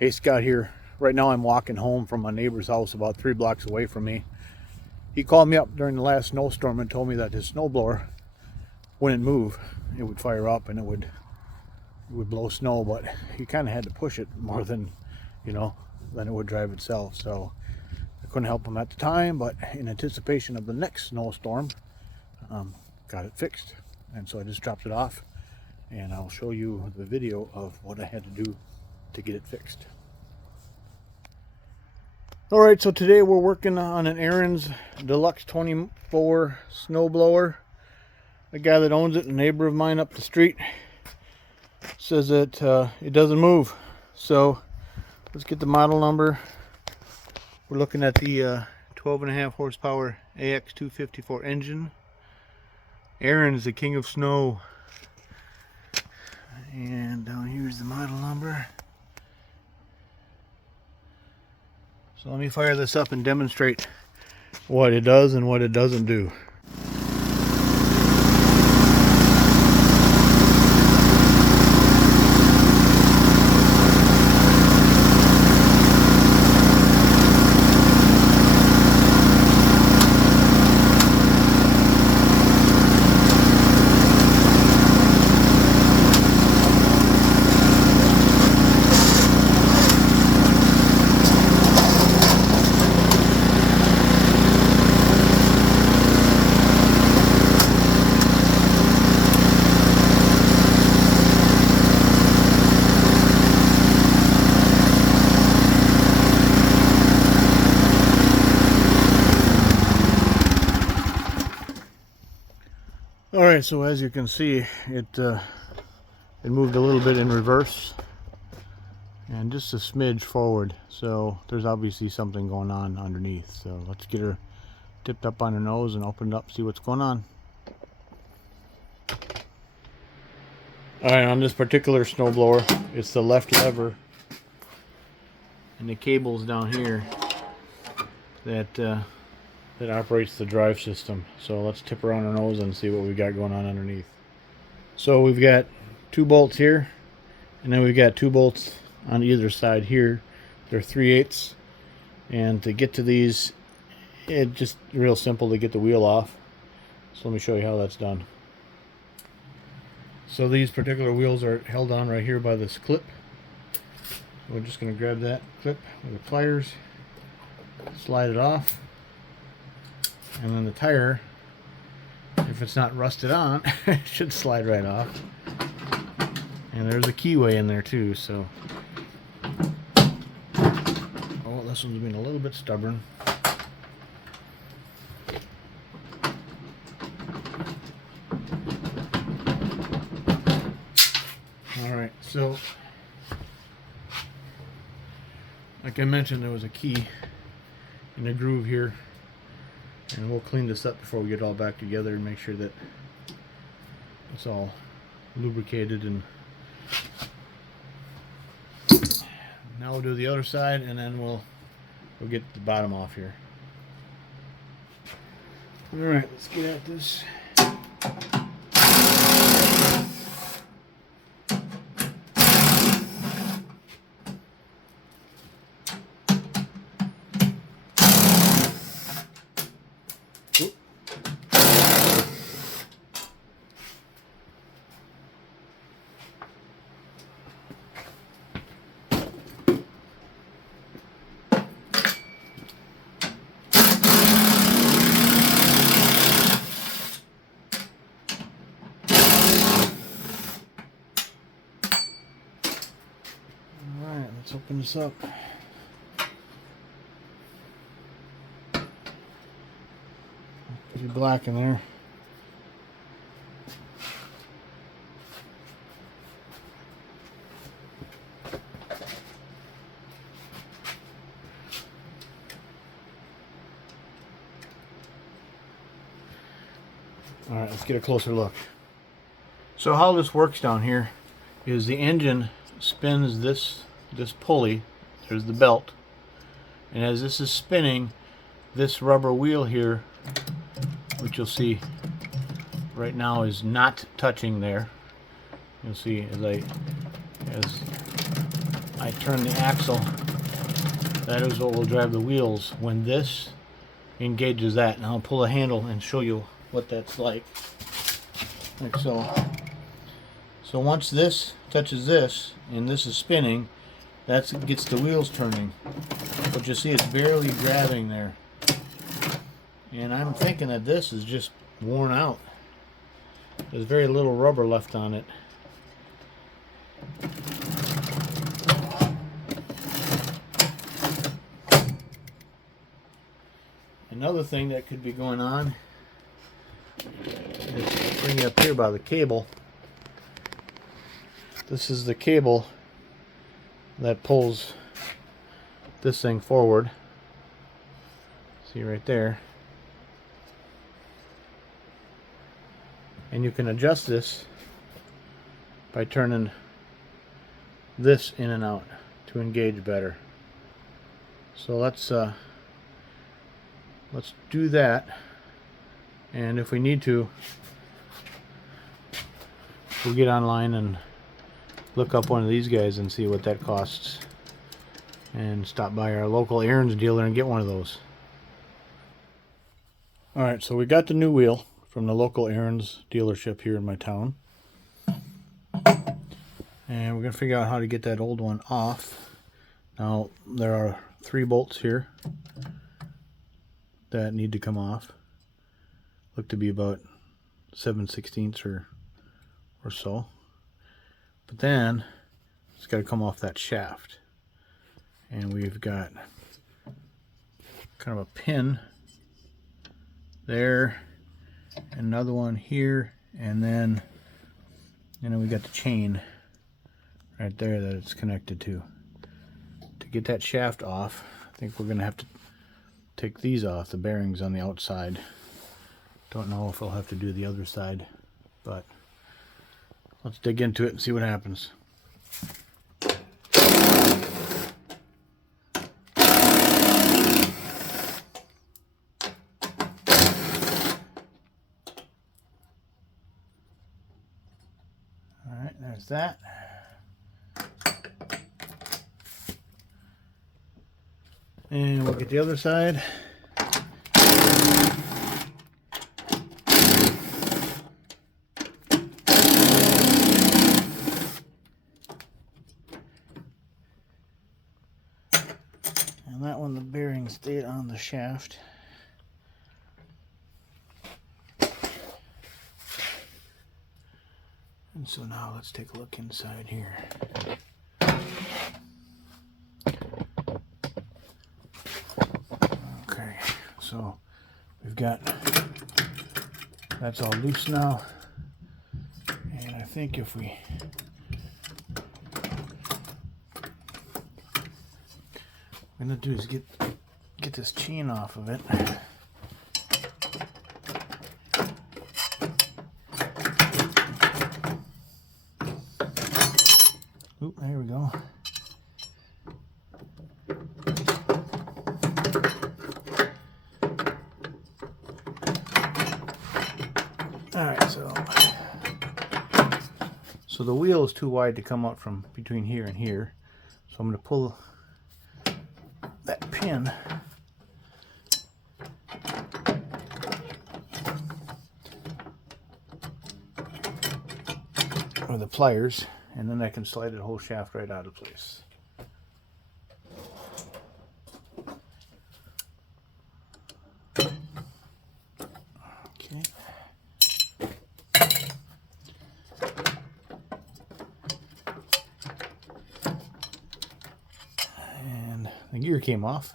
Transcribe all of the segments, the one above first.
Hey Scott here. Right now I'm walking home from my neighbor's house about 3 blocks away from me. He called me up during the last snowstorm and told me that his snowblower wouldn't move. It would fire up and it would blow snow, but he kind of had to push it more than it would drive itself. So I couldn't help him at the time, but in anticipation of the next snowstorm, got it fixed. And so I just dropped it off, and I'll show you the video of what I had to do to get it fixed. Alright, so today we're working on an Ariens Deluxe 24 snowblower. The guy that owns it, a neighbor of mine up the street, says that it doesn't move. So let's get the model number. We're looking at the 12.5 horsepower AX254 engine. Ariens, the king of snow. And down here's the model number. So let me fire this up and demonstrate what it does and what it doesn't do. Alright, so as you can see, it moved a little bit in reverse and just a smidge forward, so there's obviously something going on underneath. So let's get her tipped up on her nose and open it up, see what's going on. Alright, on this particular snowblower, it's the left lever and the cables down here that operates the drive system. So let's tip her on her nose and see what we got going on underneath. So we've got 2 bolts here, and then we've got 2 bolts on either side here. They're 3/8, and to get to these, it's just real simple to get the wheel off. So let me show you how that's done. So these particular wheels are held on right here by this clip. So we're just going to grab that clip with the pliers, slide it off. And then the tire, if it's not rusted on, it should slide right off. And there's a keyway in there too, so. Oh, this one's being a little bit stubborn. Alright, so like I mentioned, there was a key in the groove here. And we'll clean this up before we get it all back together and make sure that it's all lubricated. And now we'll do the other side, and then we'll get the bottom off here. Alright, let's get at this. Let's open this up. Pretty black in there. Alright, let's get a closer look. So how this works down here is the engine spins this pulley. There's the belt, and as this is spinning, this rubber wheel here, which you'll see right now, is not touching there. You'll see as I turn the axle. That is what will drive the wheels when this engages that. And I'll pull a handle and show you what that's like so. So once this touches this and this is spinning, that gets the wheels turning. But you see it's barely grabbing there. And I'm thinking that this is just worn out. There's very little rubber left on it. Another thing that could be going on is bring it up here by the cable. This is the cable that pulls this thing forward. See right there. And you can adjust this by turning this in and out to engage better. So let's do that, and if we need to, we'll get online and look up one of these guys and see what that costs, and stop by our local Ariens dealer and get one of those. Alright, so we got the new wheel from the local Ariens dealership here in my town, and we're going to figure out how to get that old one off. Now there are 3 bolts here that need to come off. Look to be about 7/16 or so. But then it's got to come off that shaft. And we've got kind of a pin there, another one here, and then we got the chain right there that it's connected to. To get that shaft off, I think we're going to have to take these off, the bearings on the outside. Don't know if I'll have to do the other side, but let's dig into it and see what happens. Alright, there's that. And we'll get the other side. And that one, the bearing stayed on the shaft. And so now let's take a look inside here. Okay, so we've got, that's all loose now. And I think if we I'm gonna do is get this chain off of it. Oop, there we go. Alright, so the wheel is too wide to come out from between here and here. So I'm going to pull that pin with the pliers, and then I can slide the whole shaft right out of place. Okay. And the gear came off.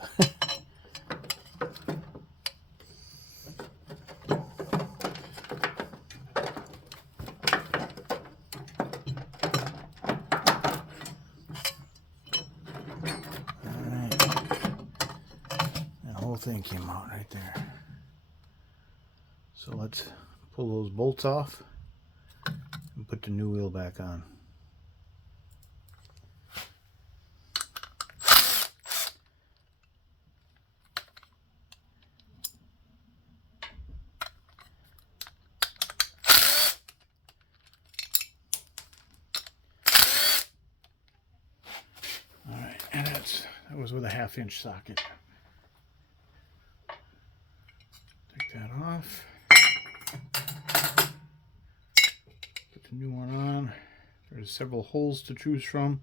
Thing came out right there. So let's pull those bolts off and put the new wheel back on. That was with a 1/2 inch socket. Take that off. Put the new one on. There's several holes to choose from.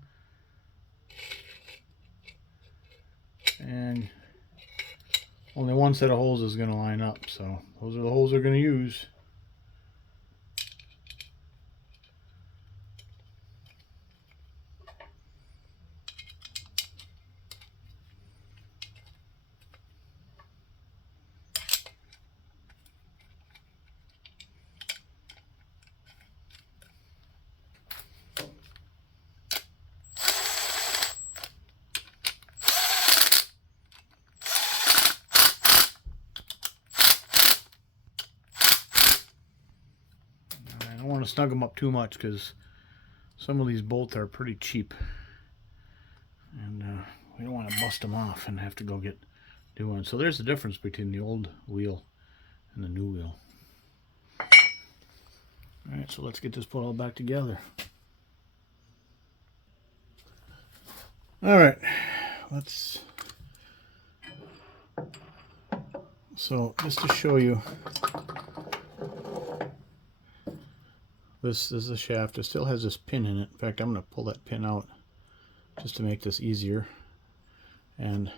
And only one set of holes is going to line up, so those are the holes they're going to use. I don't want to snug them up too much because some of these bolts are pretty cheap, and we don't want to bust them off and have to go get new ones. So there's the difference between the old wheel and the new wheel. Alright, so let's get this put all back together. Alright, so just to show you, this is a shaft. It still has this pin in it. In fact, I'm going to pull that pin out just to make this easier. And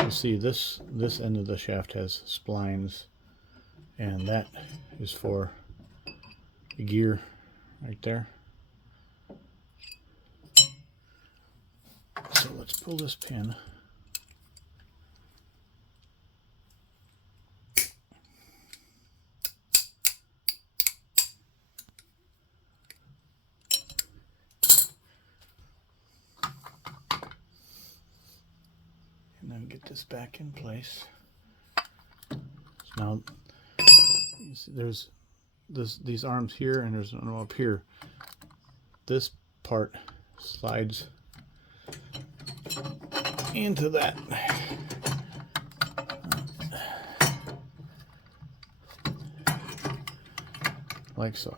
you'll see this end of the shaft has splines, and that is for the gear right there. So let's pull this pin. And then get this back in place. So now you see there's these arms here, and there's one up here. This part slides into that. Like so.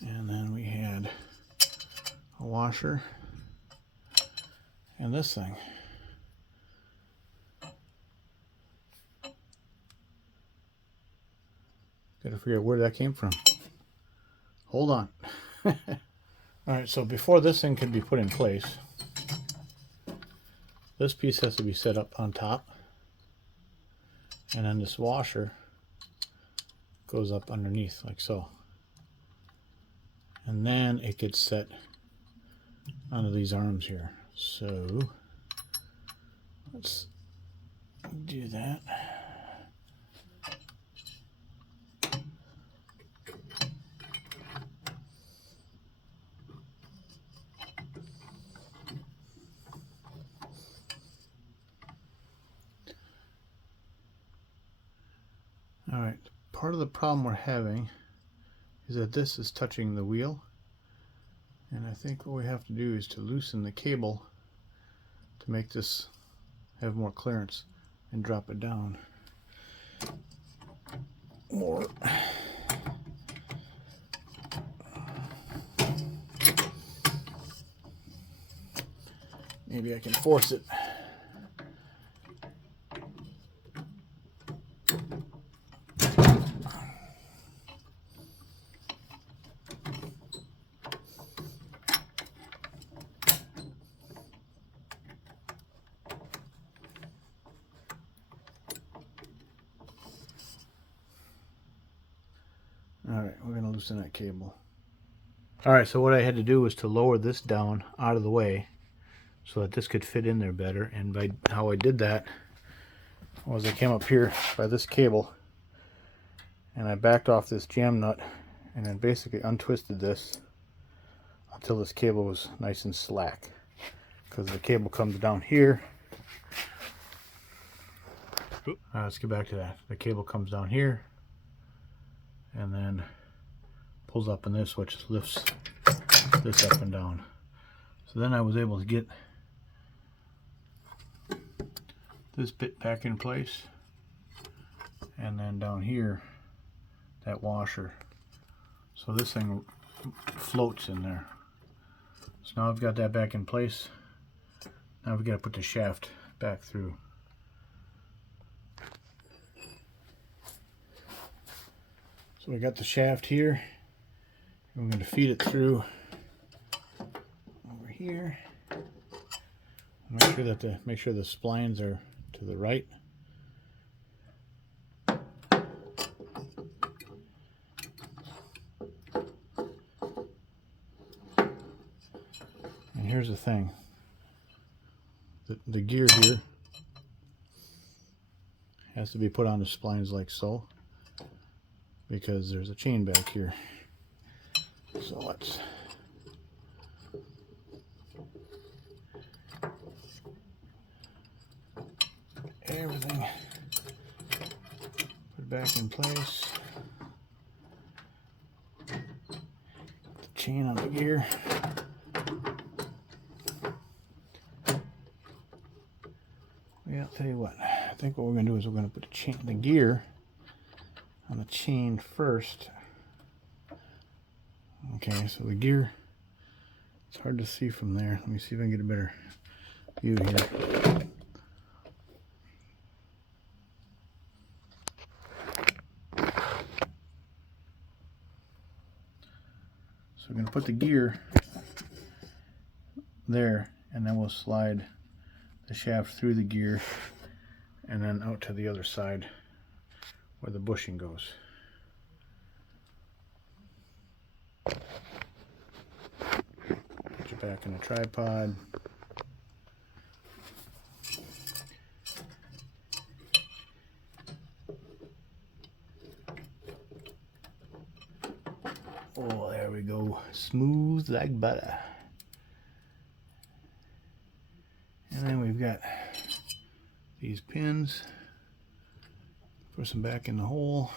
And then we had a washer and this thing. Gotta figure out where that came from. Hold on. Alright, so before this thing can be put in place, this piece has to be set up on top, and then this washer goes up underneath like so, and then it gets set onto these arms here. So let's do that. Alright, part of the problem we're having is that this is touching the wheel, and I think what we have to do is to loosen the cable to make this have more clearance and drop it down more. Maybe I can force it. Alright, we're going to loosen that cable. Alright, so what I had to do was to lower this down out of the way so that this could fit in there better. And by how I did that was I came up here by this cable and I backed off this jam nut and then basically untwisted this until this cable was nice and slack, because the cable comes down here. Let's get back to that. The cable comes down here and then pulls up in this, which lifts this up and down. So then I was able to get this bit back in place, and then down here that washer So this thing floats in there. So now I've got that back in place. Now we've got to put the shaft back through. So we got the shaft here. I'm going to feed it through over here. Make sure the splines are to the right. And here's the thing. The gear here has to be put on the splines like so, because there's a chain back here. So let's everything put back in place. The chain on the gear. Yeah, I'll tell you what. I think what we're going to do is we're going to put the gear on the chain first. Okay, so the gear, it's hard to see from there. Let me see if I can get a better view here. So we're going to put the gear there, and then we'll slide the shaft through the gear and then out to the other side where the bushing goes. Put you back in the tripod. Oh, there we go. Smooth like butter. And then we've got these pins. Push them back in the hole.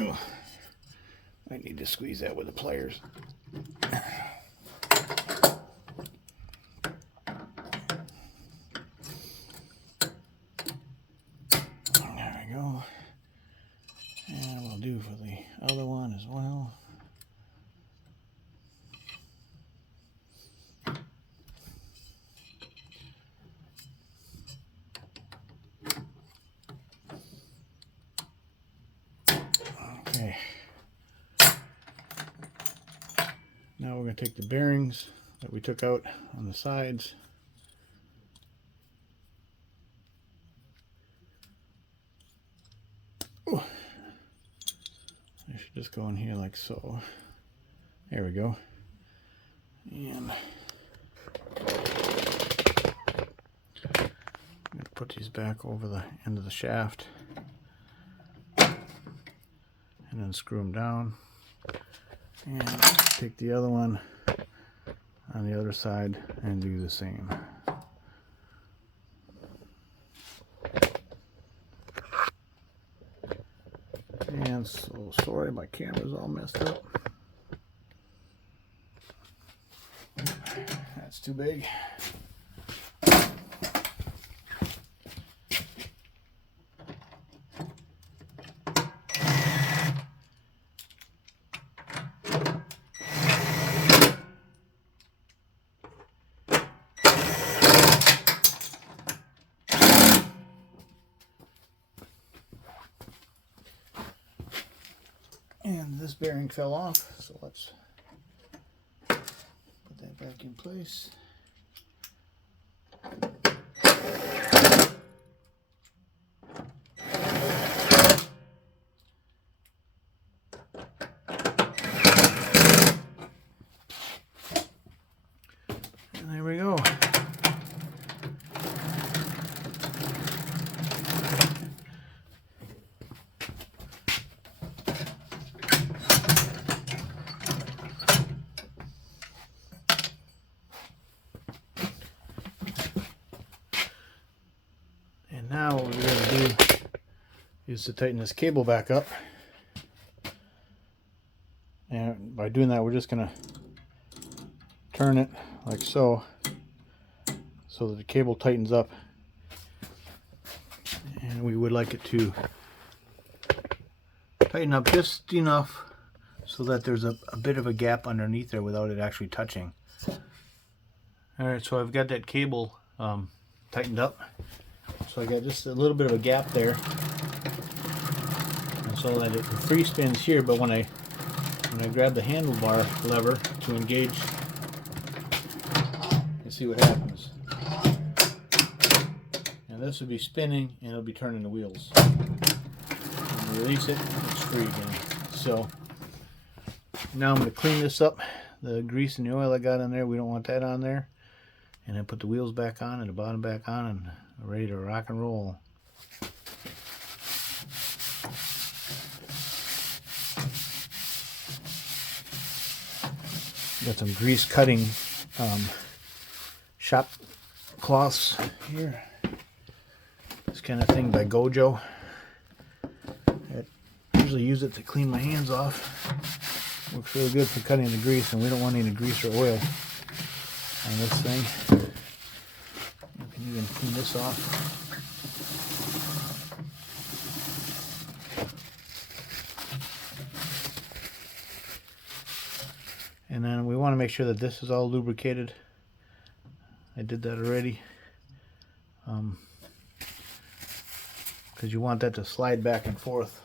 Oh, I need to squeeze that with the pliers. There we go. And we'll do for the other one as well. Okay. Now we're going to take the bearings that we took out on the sides. Ooh. I should just go in here like so. There we go. And I'm going to put these back over the end of the shaft and then screw them down. And take the other one on the other side and do the same. And so sorry, my camera's all messed up. That's too big. And this bearing fell off, so let's put that back in place. And there we go. Now what we're going to do is to tighten this cable back up. And by doing that, we're just going to turn it like so, so that the cable tightens up. And we would like it to tighten up just enough so that there's a bit of a gap underneath there without it actually touching. Alright, so I've got that cable tightened up. So I got just a little bit of a gap there. And so that it free spins here, but when I grab the handlebar lever to engage, you see what happens. And this will be spinning and it'll be turning the wheels. When you release it, it's free again. So now I'm going to clean this up. The grease and the oil I got in there, we don't want that on there. And then put the wheels back on and the bottom back on and ready to rock and roll. Got some grease cutting shop cloths here. This kind of thing by Gojo. I usually use it to clean my hands off. Works really good for cutting the grease, and we don't want any grease or oil on this thing. You can even clean this off. And then we want to make sure that this is all lubricated. I did that already. Because you want that to slide back and forth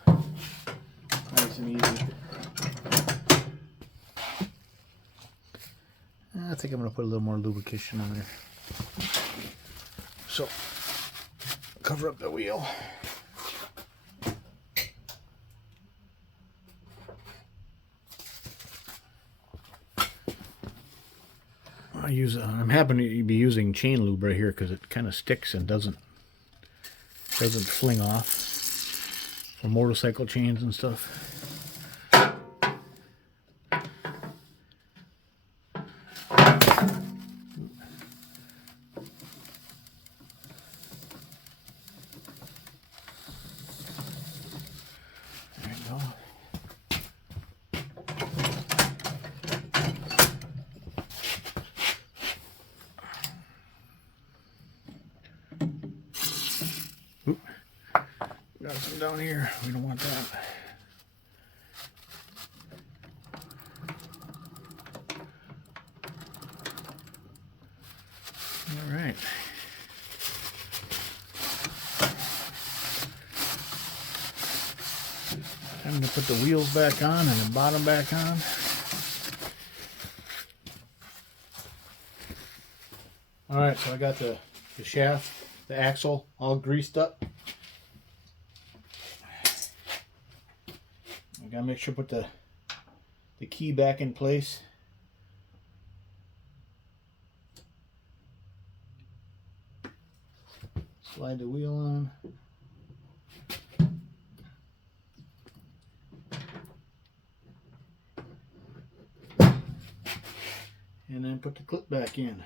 nice and easy. I think I'm going to put a little more lubrication on there. So, cover up the wheel. I'm happy to be using chain lube right here because it kind of sticks and doesn't fling off for motorcycle chains and stuff. There you go. Oop. Got some down here. We don't want that. All right. Time to put the wheels back on and the bottom back on. All right, so I got the shaft, the axle all greased up. I gotta make sure to put the key back in place. Slide the wheel on. And then put the clip back in.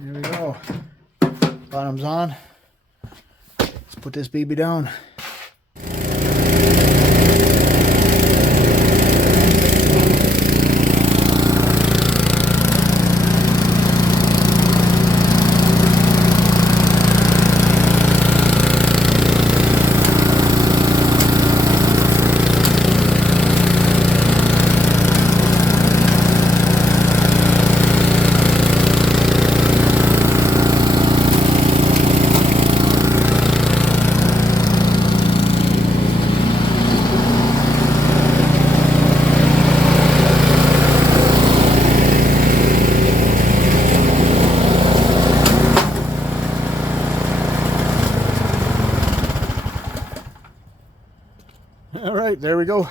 There we go. Bottom's on. Let's put this baby down. All right, there we go.